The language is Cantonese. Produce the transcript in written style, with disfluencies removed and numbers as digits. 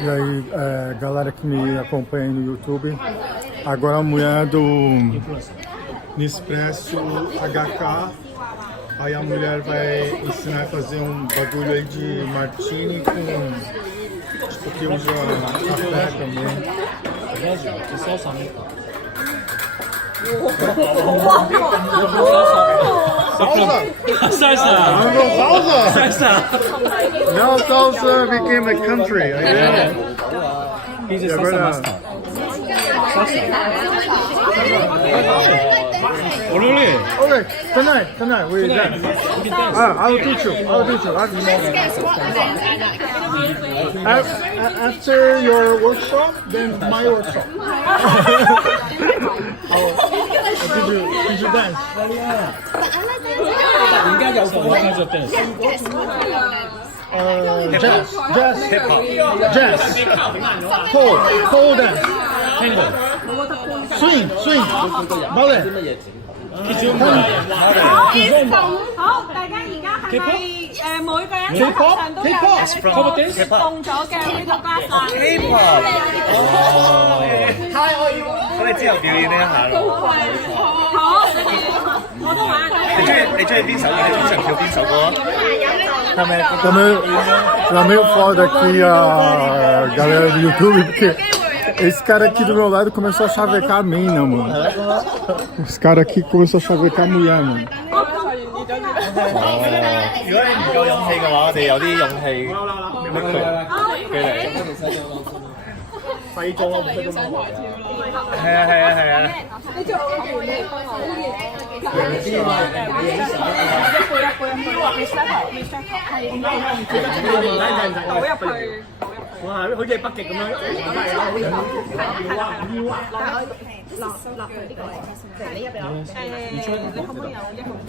E aí, galera que me acompanha no YouTube, agora a mulher do Nespresso HK, aí a mulher vai ensinar a fazer um bagulho aí de martini com, tipo, que usa café também. Salsa! Salsa! Now salsa became a country. He's a salsa master. Oh, really? Okay, tonight we dance. I'll teach you. After your workshop, then my workshop. I'll teach you dance. 人家有服務家做 dance。Jazz, pole dance, Tango。swing, ballet. 好，大家而家係咪每個人手上都有動咗嘅呢個加法？咁你之後表演呢一下咯。好，我都玩。你中意邊首歌？你通常跳邊首歌啊？係咪？Tá meio foda aqui a galera do YouTube, porque esse cara aqui do meu lado começou a chavecar a mina, mano. Esse cara aqui começou a chavecar a mulher, mano. 如果你唔夠勇氣嘅話，我哋有啲勇氣俾佢俾你。細個我唔識咁樣。係啊。你做我嘅嘢，哇！好似北極咁樣，落佢呢個嚟，你入邊有你可唔可以有一個杯？